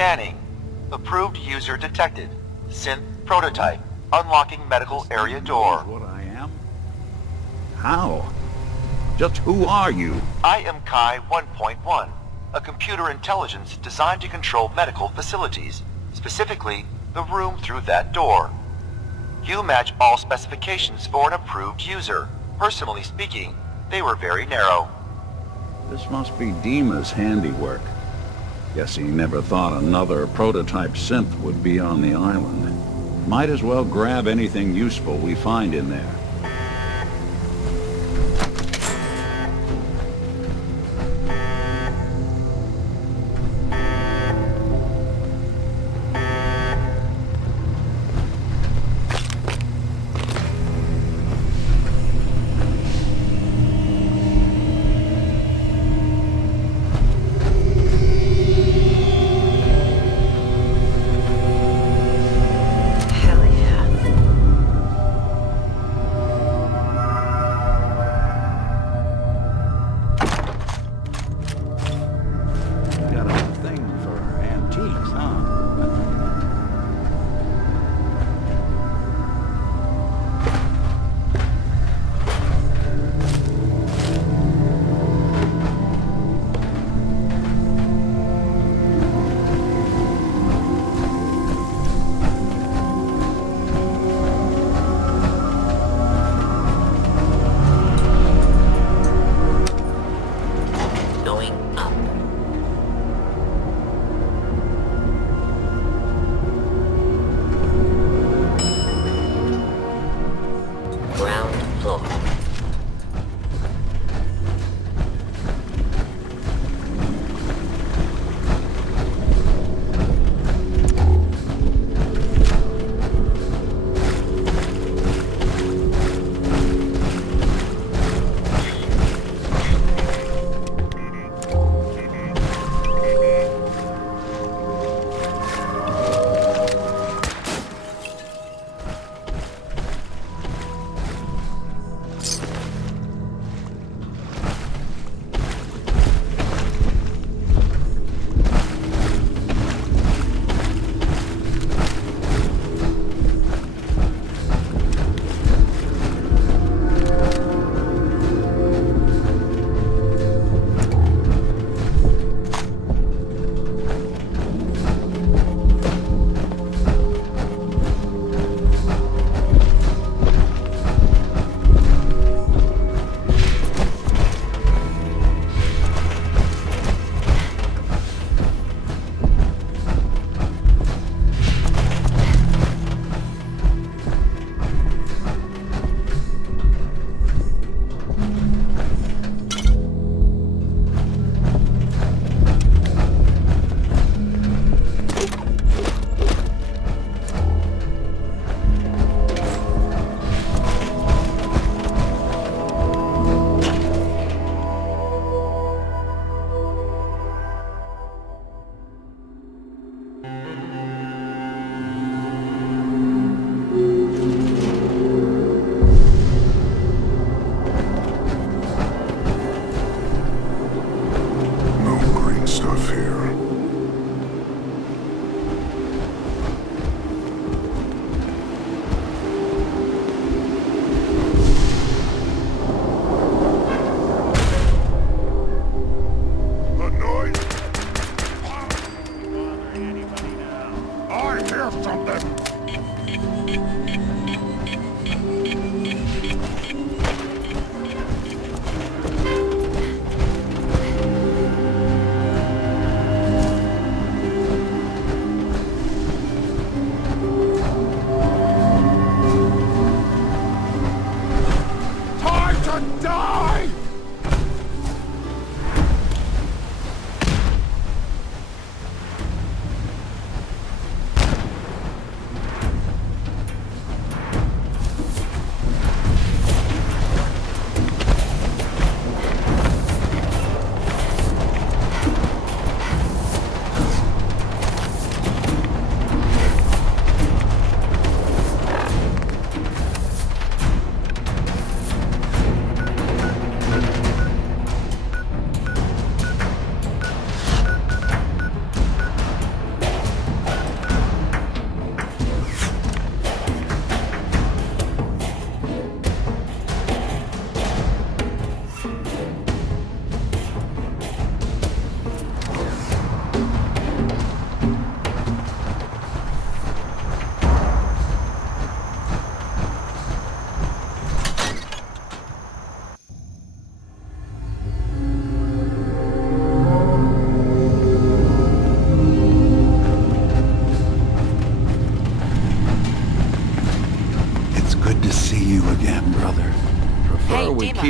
Scanning. Approved user detected. Synth prototype. Unlocking medical area door. What I am? How? Just who are you? I am Kai 1.1, a computer intelligence designed to control medical facilities, specifically the room through that door. You match all specifications for an approved user. Personally speaking, they were very narrow. This must be DiMA's handiwork. Guess he never thought another prototype synth would be on the island. Might as well grab anything useful we find in there.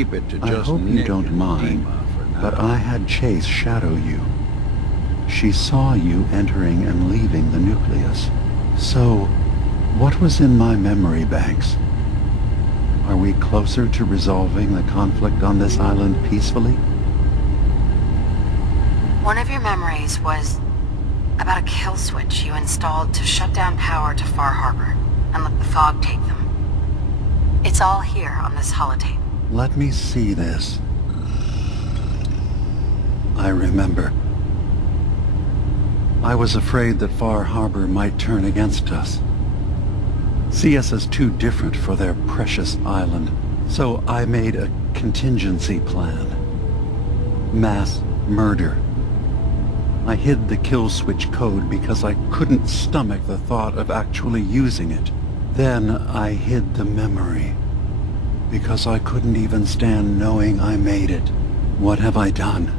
keep it to I just hope you Nick don't and mind, DiMA for now. but I had Chase shadow you. She saw you entering and leaving the nucleus. So, what was in my memory banks? Are we closer to resolving the conflict on this island peacefully? One of your memories was about a kill switch you installed to shut down power to Far Harbor and let the fog take them. It's all here on this holotape. Let me see this. I remember. I was afraid that Far Harbor might turn against us. See us as too different for their precious island. So I made a contingency plan. Mass murder. I hid the kill switch code because I couldn't stomach the thought of actually using it. Then I hid the memory because I couldn't even stand knowing I made it. What have I done?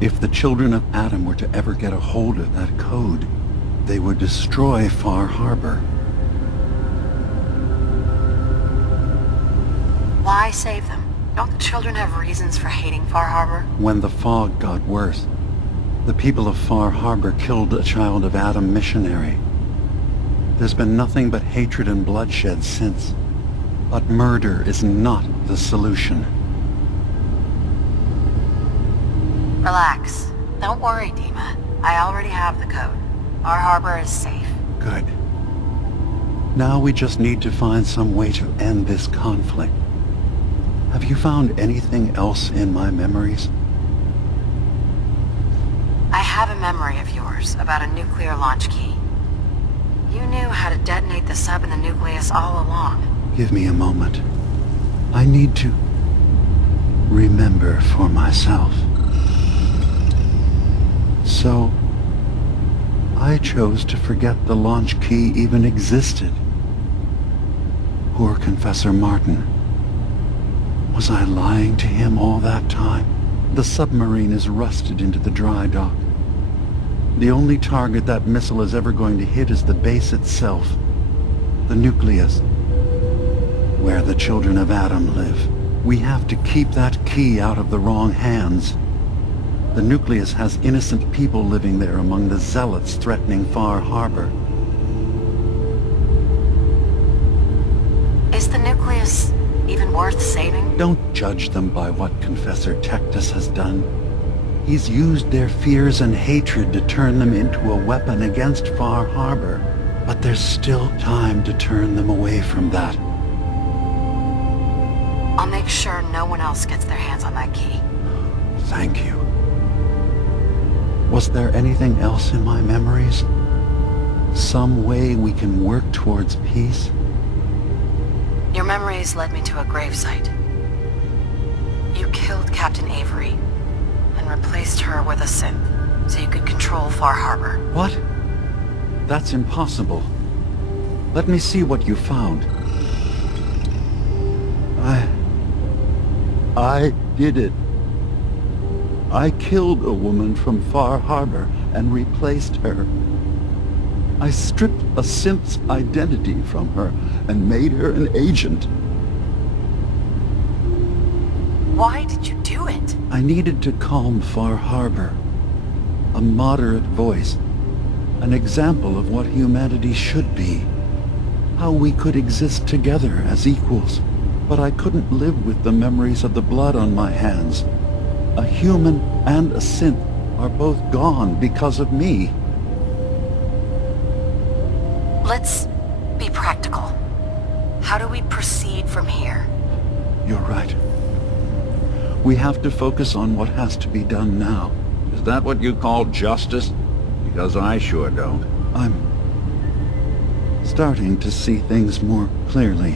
If the children of Adam were to ever get a hold of that code, they would destroy Far Harbor. Why save them? Don't the children have reasons for hating Far Harbor? When the fog got worse, the people of Far Harbor killed a child of Adam missionary. There's been nothing but hatred and bloodshed since. But murder is not the solution. Relax. Don't worry, DiMA. I already have the code. Far Harbor is safe. Good. Now we just need to find some way to end this conflict. Have you found anything else in my memories? I have a memory of yours about a nuclear launch key. You knew how to detonate the sub in the nucleus all along. Give me a moment. I need to remember for myself. So, I chose to forget the launch key even existed. Poor Confessor Martin. Was I lying to him all that time? The submarine is rusted into the dry dock. The only target that missile is ever going to hit is the base itself. The nucleus. Where the children of Adam live. We have to keep that key out of the wrong hands. The nucleus has innocent people living there among the zealots threatening Far Harbor. Is the nucleus even worth saving? Don't judge them by what Confessor Tectus has done. He's used their fears and hatred to turn them into a weapon against Far Harbor. But there's still time to turn them away from that. I'll make sure no one else gets their hands on that key. Thank you. Was there anything else in my memories? Some way we can work towards peace? Your memories led me to a gravesite. You killed Captain Avery and replaced her with a synth so you could control Far Harbor. What? That's impossible. Let me see what you found. I did it. I killed a woman from Far Harbor and replaced her. I stripped a synth's identity from her and made her an agent. Why did you do it? I needed to calm Far Harbor. A moderate voice. An example of what humanity should be. How we could exist together as equals. But I couldn't live with the memories of the blood on my hands. A human and a synth are both gone because of me. Let's be practical. How do we proceed from here? You're right. We have to focus on what has to be done now. Is that what you call justice? Because I sure don't. I'm starting to see things more clearly.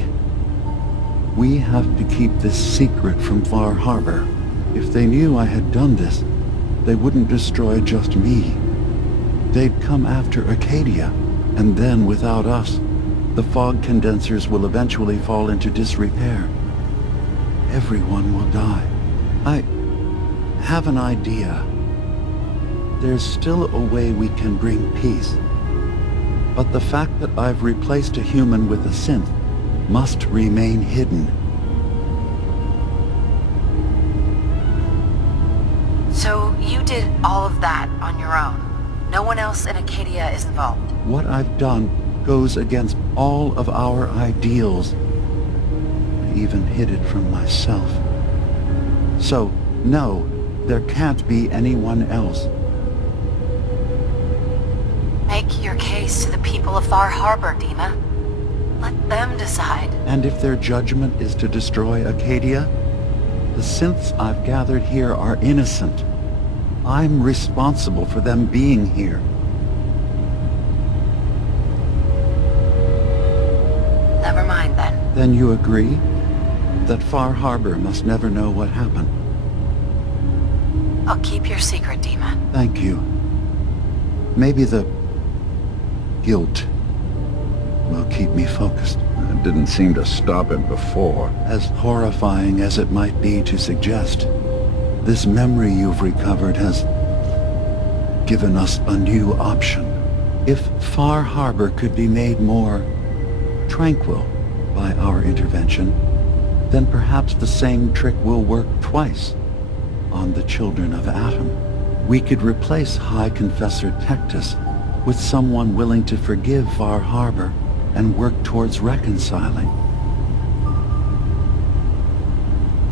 We have to keep this secret from Far Harbor. If they knew I had done this, they wouldn't destroy just me. They'd come after Acadia, and then without us, the fog condensers will eventually fall into disrepair. Everyone will die. I have an idea. There's still a way we can bring peace. But the fact that I've replaced a human with a synth must remain hidden. did all of that on your own. No one else in Acadia is involved. What I've done goes against all of our ideals. I even hid it from myself. So, no, there can't be anyone else. Make your case to the people of Far Harbor, DiMA. Let them decide. And if their judgment is to destroy Acadia, the synths I've gathered here are innocent. I'm responsible for them being here. Never mind then. Then you agree that Far Harbor must never know what happened? I'll keep your secret, DiMA. Thank you. Maybe the guilt will keep me focused. It didn't seem to stop him before. As horrifying as it might be to suggest, this memory you've recovered has given us a new option. If Far Harbor could be made more tranquil by our intervention, then perhaps the same trick will work twice on the children of Atom. We could replace High Confessor Tectus with someone willing to forgive Far Harbor and work towards reconciling.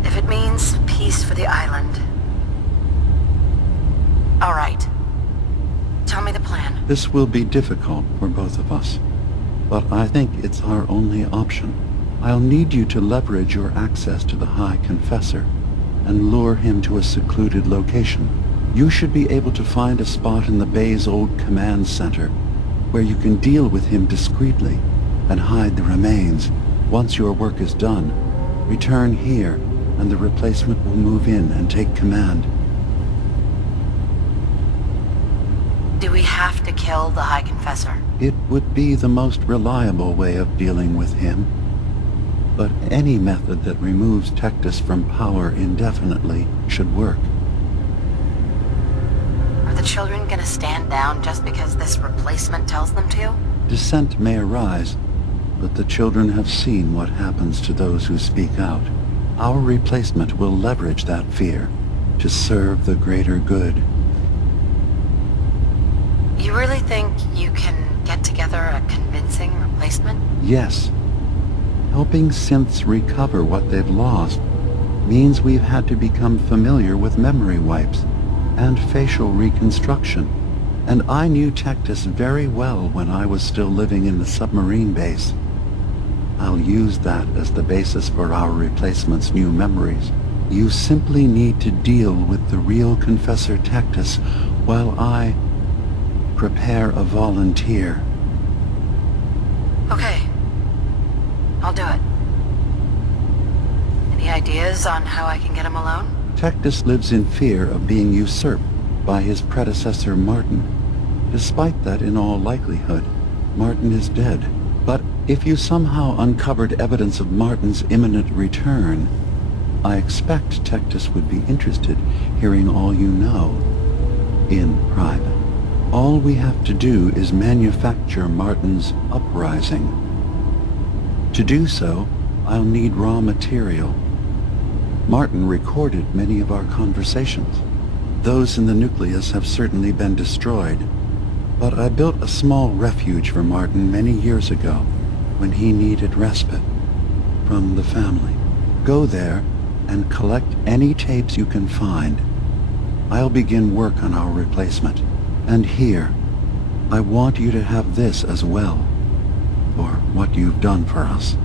If it means peace for the island. All right. Tell me the plan. This will be difficult for both of us, but I think it's our only option. I'll need you to leverage your access to the High Confessor and lure him to a secluded location. You should be able to find a spot in the Bay's old command center where you can deal with him discreetly and hide the remains. Once your work is done, return here and the replacement will move in and take command. Do we have to kill the High Confessor? It would be the most reliable way of dealing with him. But any method that removes Tectus from power indefinitely should work. Are the children gonna stand down just because this replacement tells them to? Dissent may arise, but the children have seen what happens to those who speak out. Our replacement will leverage that fear to serve the greater good. You really think you can get together a convincing replacement? Yes. Helping synths recover what they've lost means we've had to become familiar with memory wipes and facial reconstruction. And I knew Tectus very well when I was still living in the submarine base. I'll use that as the basis for our replacement's new memories. You simply need to deal with the real Confessor Tectus while I prepare a volunteer. Okay. I'll do it. Any ideas on how I can get him alone? Tectus lives in fear of being usurped by his predecessor Martin. Despite that, in all likelihood, Martin is dead. But if you somehow uncovered evidence of Martin's imminent return, I expect Tectus would be interested hearing all you know in private. All we have to do is manufacture Martin's uprising. To do so, I'll need raw material. Martin recorded many of our conversations. Those in the nucleus have certainly been destroyed, but I built a small refuge for Martin many years ago when he needed respite from the family. Go there and collect any tapes you can find. I'll begin work on our replacement. And here, I want you to have this as well, for what you've done for us.